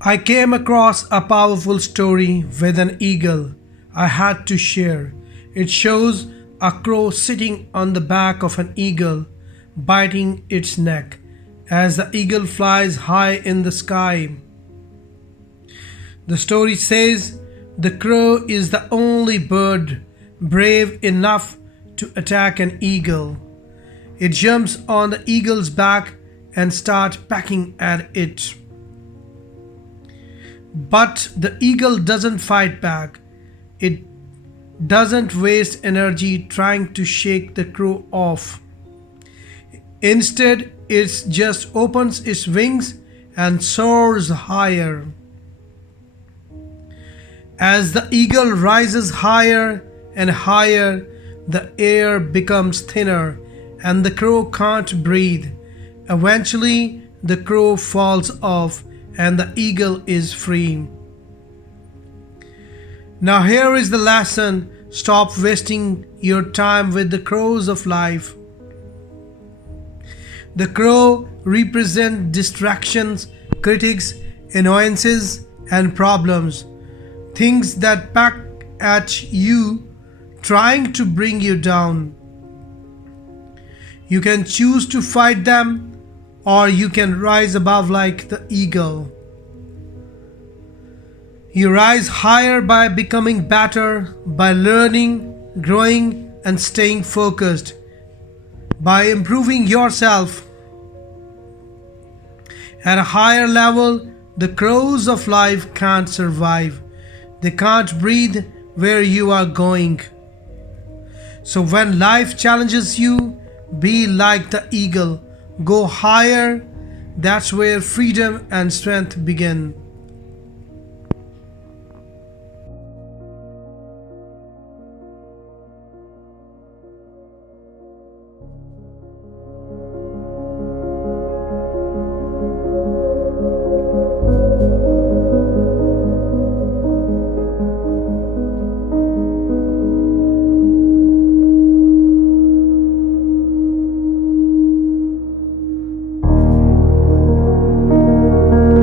I came across a powerful story with an eagle I had to share. It shows a crow sitting on the back of an eagle, biting its neck as the eagle flies high in the sky. The story says the crow is the only bird brave enough to attack an eagle. It jumps on the eagle's back and starts pecking at it. But the eagle doesn't fight back. It doesn't waste energy trying to shake the crow off. Instead, it just opens its wings and soars higher. As the eagle rises higher and higher, the air becomes thinner and the crow can't breathe. Eventually, the crow falls off and the eagle is free. Now here is the lesson. Stop wasting your time with the crows of life. The crow represent distractions, critics, annoyances, and problems. Things that peck at you, trying to bring you down. You can choose to fight them, or you can rise above like the eagle. You rise higher by becoming better, by learning, growing, and staying focused, by improving yourself. At a higher level, the crows of life can't survive. They can't breathe where you are going. So when life challenges you, be like the eagle. Go higher. That's where freedom and strength begin.